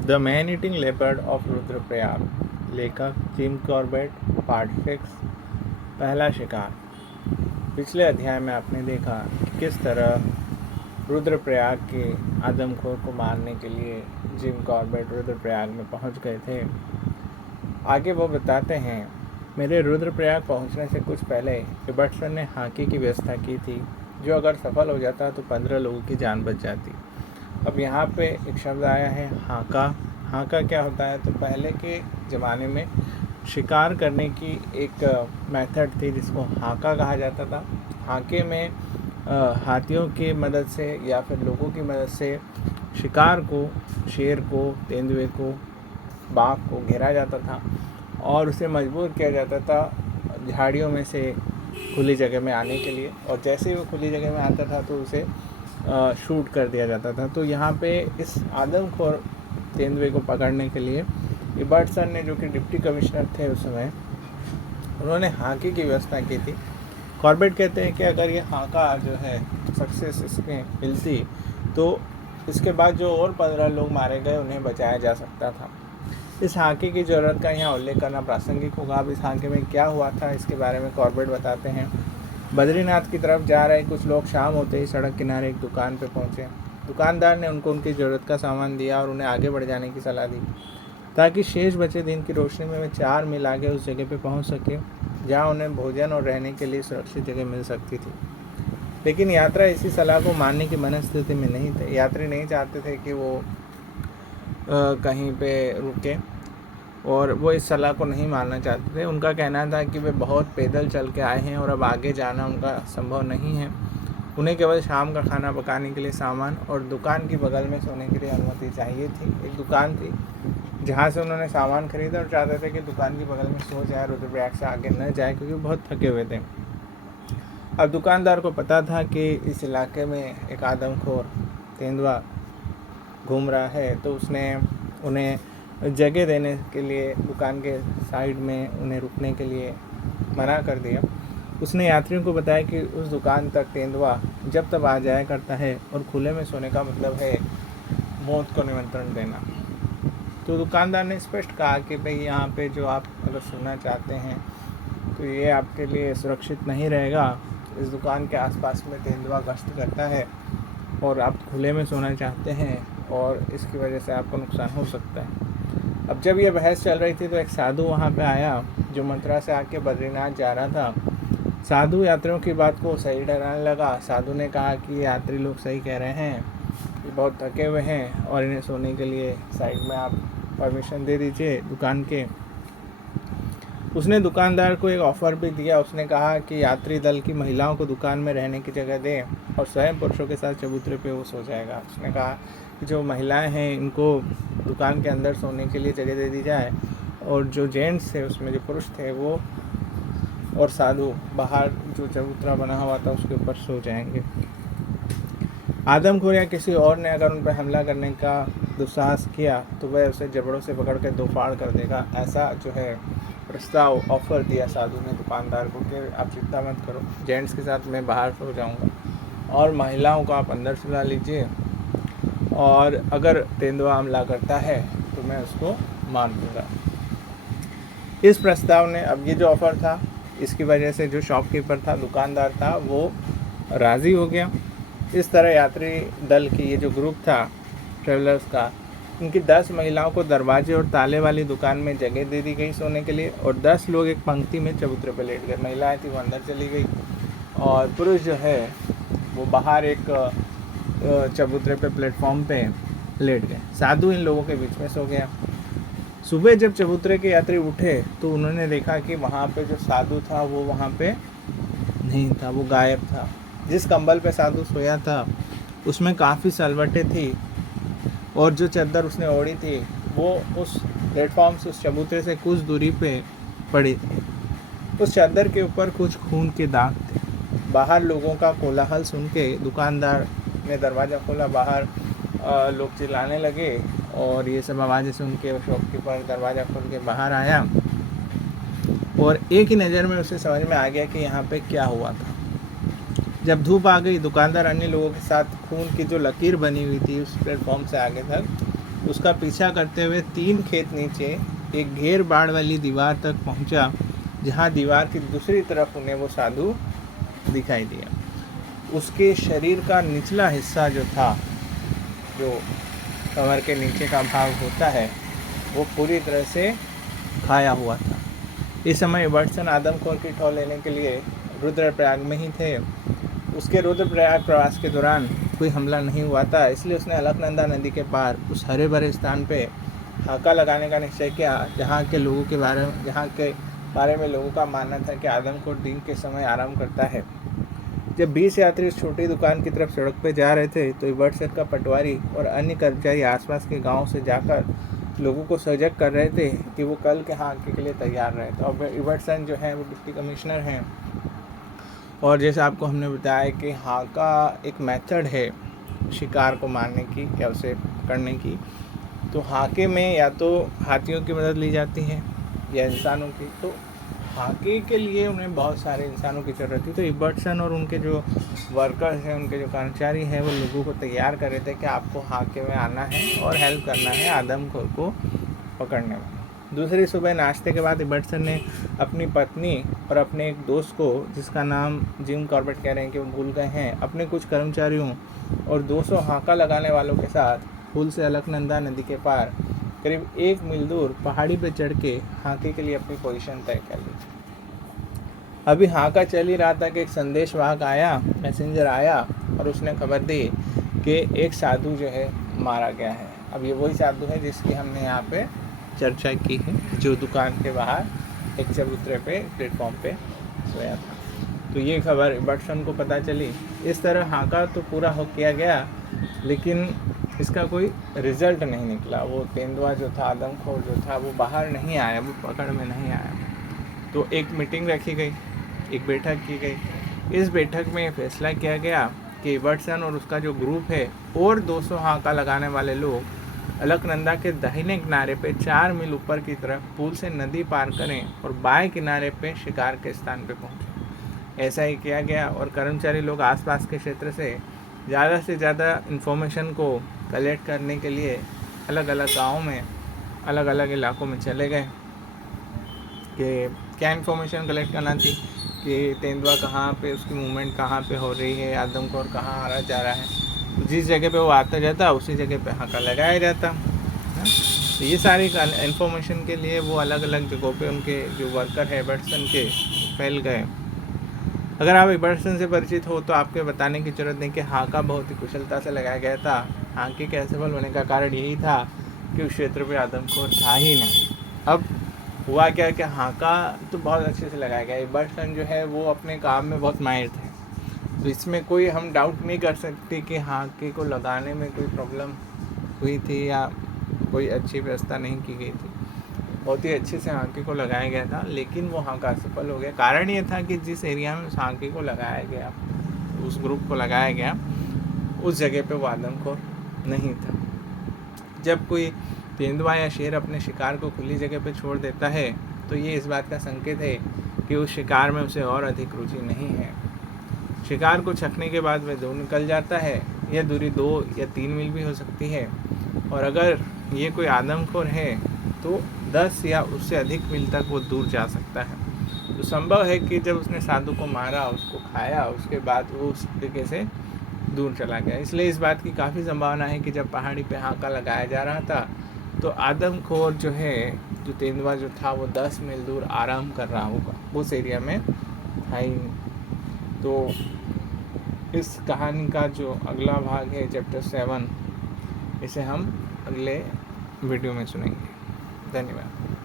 The man eating leopard of Rudraprayag, लेखक Jim Corbett, part 6, पहला शिकार। पिछले अध्याय में आपने देखा कि किस तरह रुद्रप्रयाग के आदमखोर को मारने के लिए जिम कॉर्बेट रुद्रप्रयाग में पहुंच गए थे। आगे वो बताते हैं, मेरे रुद्रप्रयाग पहुंचने से कुछ पहले इबर्टसन ने हाकी की व्यवस्था की थी, जो अगर सफल हो जाता तो 15 लोगों की जान बच जाती। अब यहाँ पे एक शब्द आया है हाका। हाका क्या होता है? तो पहले के ज़माने में शिकार करने की एक मेथड थी जिसको हाका कहा जाता था। हाके में हाथियों की मदद से या फिर लोगों की मदद से शिकार को, शेर को, तेंदुए को, बाघ को घेरा जाता था और उसे मजबूर किया जाता था झाड़ियों में से खुली जगह में आने के लिए, और जैसे ही वो खुली जगह में आता था तो उसे शूट कर दिया जाता था। तो यहाँ पे इस आदमखोर तेंदुए को पकड़ने के लिए इबर्टसन ने, जो कि डिप्टी कमिश्नर थे उस समय, उन्होंने हाके की व्यवस्था की थी। कॉर्बेट कहते हैं कि अगर ये हाका जो है सक्सेस इसमें मिलती तो इसके बाद जो और 15 लोग मारे गए उन्हें बचाया जा सकता था। इस हाके की ज़रूरत का यहाँ उल्लेख करना प्रासंगिक होगा। अब इस हाके में क्या हुआ था इसके बारे में कॉर्बेट बताते हैं। बद्रीनाथ की तरफ जा रहे कुछ लोग शाम होते ही सड़क किनारे एक दुकान पर पहुँचे। दुकानदार ने उनको उनकी ज़रूरत का सामान दिया और उन्हें आगे बढ़ जाने की सलाह दी, ताकि शेष बचे दिन की रोशनी में वे 4 मील आगे उस जगह पर पहुँच सके जहाँ उन्हें भोजन और रहने के लिए सुरक्षित जगह मिल सकती थी। लेकिन यात्रा इसी सलाह को मानने की मनस्थिति में नहीं थे। यात्री नहीं चाहते थे कि वो कहीं पे रुके और वो इस सलाह को नहीं मानना चाहते थे। उनका कहना था कि वे बहुत पैदल चल के आए हैं और अब आगे जाना उनका संभव नहीं है। उन्हें केवल शाम का खाना पकाने के लिए सामान और दुकान की बगल में सोने के लिए अनुमति चाहिए थी। एक दुकान थी जहाँ से उन्होंने सामान खरीदा और चाहते थे कि दुकान की बगल में सो जाए, रुद्रप्रयाग से आगे न जाए, क्योंकि बहुत थके हुए थे। अब दुकानदार को पता था कि इस इलाके में एक आदमखोर तेंदुआ घूम रहा है, तो उसने उन्हें जगह देने के लिए दुकान के साइड में उन्हें रुकने के लिए मना कर दिया। उसने यात्रियों को बताया कि उस दुकान तक तेंदुआ जब तक आ जाया करता है और खुले में सोने का मतलब है मौत को निमंत्रण देना। तो दुकानदार ने स्पष्ट कहा कि भाई यहाँ पे जो आप अगर सोना चाहते हैं तो ये आपके लिए सुरक्षित नहीं रहेगा। इस दुकान के आसपास में तेंदुआ गश्त करता है और आप खुले में सोना चाहते हैं और इसकी वजह से आपको नुकसान हो सकता है। अब जब ये बहस चल रही थी तो एक साधु वहाँ पे आया जो मथुरा से आके बद्रीनाथ जा रहा था। साधु यात्रियों की बात को सही ठहराने लगा। साधु ने कहा कि यात्री लोग सही कह रहे हैं, ये बहुत थके हुए हैं और इन्हें सोने के लिए साइड में आप परमिशन दे दीजिए दुकान के। उसने दुकानदार को एक ऑफ़र भी दिया। उसने कहा कि यात्री दल की महिलाओं को दुकान में रहने की जगह दें और स्वयं पुरुषों के साथ चबूतरे पे वो सो जाएगा। उसने कहा कि जो महिलाएं हैं इनको दुकान के अंदर सोने के लिए जगह दे दी जाए और जो जेंट्स थे उसमें जो पुरुष थे वो और साधु बाहर जो चबूतरा बना हुआ था उसके ऊपर सो जाएंगे। आदमखोर या किसी और ने अगर उन पर हमला करने का दुस्साहस किया तो वह उसे जबड़ों से पकड़ कर दो फाड़ कर देगा। ऐसा जो है प्रस्ताव, ऑफ़र दिया साधु ने दुकानदार को कि आप चिंता मत करो, जेंट्स के साथ मैं बाहर सो जाऊंगा और महिलाओं को आप अंदर सुला लीजिए, और अगर तेंदुआ हमला करता है तो मैं उसको मार दूंगा। इस प्रस्ताव ने, अब ये जो ऑफ़र था इसकी वजह से जो शॉपकीपर था, दुकानदार था, वो राज़ी हो गया। इस तरह यात्री दल की ये जो ग्रुप था ट्रेवलर्स का, इनकी 10 महिलाओं को दरवाजे और ताले वाली दुकान में जगह दे दी गई सोने के लिए और 10 लोग एक पंक्ति में चबूतरे पर लेट गए। महिलाएं थी वो अंदर चली गई और पुरुष जो है वो बाहर एक चबूतरे पे प्लेटफॉर्म पे लेट गए। साधु इन लोगों के बीच में सो गया। सुबह जब चबूतरे के यात्री उठे तो उन्होंने देखा कि वहाँ पे जो साधु था वो वहाँ पे नहीं था, वो गायब था। जिस कंबल पे साधु सोया था उसमें काफ़ी सलवटें थी और जो चादर उसने ओढ़ी थी वो उस प्लेटफॉर्म से, उस चबूतरे से कुछ दूरी पे पड़ी थी। उस चादर के ऊपर कुछ खून के दाग थे। बाहर लोगों का कोलाहल सुन के दुकानदार ने दरवाज़ा खोला। बाहर लोग चिल्लाने लगे और ये सब आवाज़ें सुन के शॉपकीपर दरवाज़ा खोल के बाहर आया और एक ही नज़र में उसे समझ में आ गया कि यहाँ पे क्या हुआ था। जब धूप आ गई, दुकानदार अन्य लोगों के साथ खून की जो लकीर बनी हुई थी उस प्लेटफॉर्म से आगे तक उसका पीछा करते हुए 3 खेत नीचे एक घेर बाड़ वाली दीवार तक पहुंचा, जहां दीवार की दूसरी तरफ उन्हें वो साधु दिखाई दिया। उसके शरीर का निचला हिस्सा जो था, जो कमर के नीचे का भाग होता है, वो पूरी तरह से खाया हुआ था। इस समय इबर्टसन आदमखोर की ठौ लेने के लिए रुद्रप्रयाग में ही थे। उसके रुद्रप्रयाग प्रवास के दौरान कोई हमला नहीं हुआ था, इसलिए उसने अलकनंदा नदी के पार उस हरे भरे स्थान पे हाका लगाने का निश्चय किया, जहाँ के बारे में लोगों का मानना था कि आदमखोर दिन के समय आराम करता है। जब 20 यात्री उस छोटी दुकान की तरफ सड़क पर जा रहे थे तो इबर्टसन का पटवारी और अन्य कर्मचारी आसपास के गांव से जाकर लोगों को सजग कर रहे थे कि वो कल के हाके के लिए तैयार रहे। तो अब इबर्टसन जो है वो डिप्टी कमिश्नर हैं, और जैसे आपको हमने बताया कि हाका एक मेथड है शिकार को मारने की या उसे पकड़ने की। तो हाके में या तो हाथियों की मदद ली जाती है या इंसानों की। तो हाके के लिए उन्हें बहुत सारे इंसानों की ज़रूरत थी। तो इबर्टसन और उनके जो वर्कर्स हैं, उनके जो कर्मचारी हैं, वो लोगों को तैयार कर रहे थे कि आपको हाके में आना है और हेल्प करना है आदमखोर को पकड़ने में। दूसरी सुबह नाश्ते के बाद इबर्टसन ने अपनी पत्नी और अपने एक दोस्त को, जिसका नाम जिम कॉर्बेट कह रहे हैं कि वो भूल गए हैं, अपने कुछ कर्मचारियों और 200 हाका लगाने वालों के साथ पुल से अलकनंदा नदी के पार करीब 1 मील दूर पहाड़ी पर चढ़ के हाके के लिए अपनी पोजीशन तय कर ली। अभी हाका चल ही रहा था कि एक संदेशवाहक आया, मैसेंजर आया और उसने खबर दी कि एक साधु जो है मारा गया है। अब ये वही साधु है जिसकी हमने यहाँ पे चर्चा की है, जो दुकान के बाहर एक चबूतरे पे प्लेटफॉर्म पे सोया था। तो ये खबर इबर्टसन को पता चली। इस तरह हाका तो पूरा हो किया गया, लेकिन इसका कोई रिजल्ट नहीं निकला। वो तेंदुआ जो था, आदमखोर जो था, वो बाहर नहीं आया, वो पकड़ में नहीं आया। तो एक मीटिंग रखी गई, एक बैठक की गई। इस बैठक में फैसला किया गया कि इबर्टसन और उसका जो ग्रुप है और 200 हाका लगाने वाले लोग अलकनंदा के दाहिने किनारे पे 4 मील ऊपर की तरफ पुल से नदी पार करें और बाएं किनारे पे शिकार के स्थान पे पहुंचे। ऐसा ही किया गया और कर्मचारी लोग आसपास के क्षेत्र से ज़्यादा इन्फॉर्मेशन को कलेक्ट करने के लिए अलग अलग गाँव में, अलग अलग इलाकों में चले गए। कि क्या इन्फॉर्मेशन कलेक्ट करना थी कि तेंदुआ कहाँ पे, उसकी मूवमेंट कहाँ पे हो रही है, आदमखोर कहाँ आ रहा जा रहा है। जिस जगह पे वो आता जाता उसी जगह पे हाका लगाया जाता है। तो ये सारी इन्फॉर्मेशन के लिए वो अलग अलग जगहों पे उनके जो वर्कर है इबर्टसन के फैल गए। अगर आप इबर्टसन से परिचित हो तो आपके बताने की जरूरत नहीं कि हाका बहुत ही कुशलता से लगाया गया था। हाके के असफल होने का कारण यही था कि उस क्षेत्र पे आदमखोर था ही नहीं। अब हुआ क्या कि हाका तो बहुत अच्छे से लगाया गया। इबर्टसन जो है वो अपने काम में बहुत माहिर थे, तो इसमें कोई हम डाउट नहीं कर सकते कि हाके को लगाने में कोई प्रॉब्लम हुई थी या कोई अच्छी व्यवस्था नहीं की गई थी। बहुत ही अच्छे से हाके को लगाया गया था, लेकिन वो हाका असफल हो गया। कारण ये था कि जिस एरिया में उस हाके को लगाया गया, उस ग्रुप को लगाया गया, उस जगह पे वो आदमखोर नहीं था। जब कोई तेंदुआ या शेर अपने शिकार को खुली जगह पे छोड़ देता है तो ये इस बात का संकेत है कि उस शिकार में उसे और अधिक रुचि नहीं है। शिकार को छकने के बाद वह दूर निकल जाता है। यह दूरी 2 या 3 मील भी हो सकती है, और अगर ये कोई आदमखोर है तो 10 या उससे अधिक मील तक वो दूर जा सकता है। तो संभव है कि जब उसने साधु को मारा, उसको खाया, उसके बाद वो उस तरीके से दूर चला गया। इसलिए इस बात की काफ़ी संभावना है कि जब पहाड़ी पे हाका लगाया जा रहा था तो आदमखोर जो है, जो तेंदुआ जो था, वो 10 मील दूर आराम कर रहा होगा, उस एरिया में था ही नहीं। तो इस कहानी का जो अगला भाग है, चैप्टर 7, इसे हम अगले वीडियो में सुनेंगे। धन्यवाद।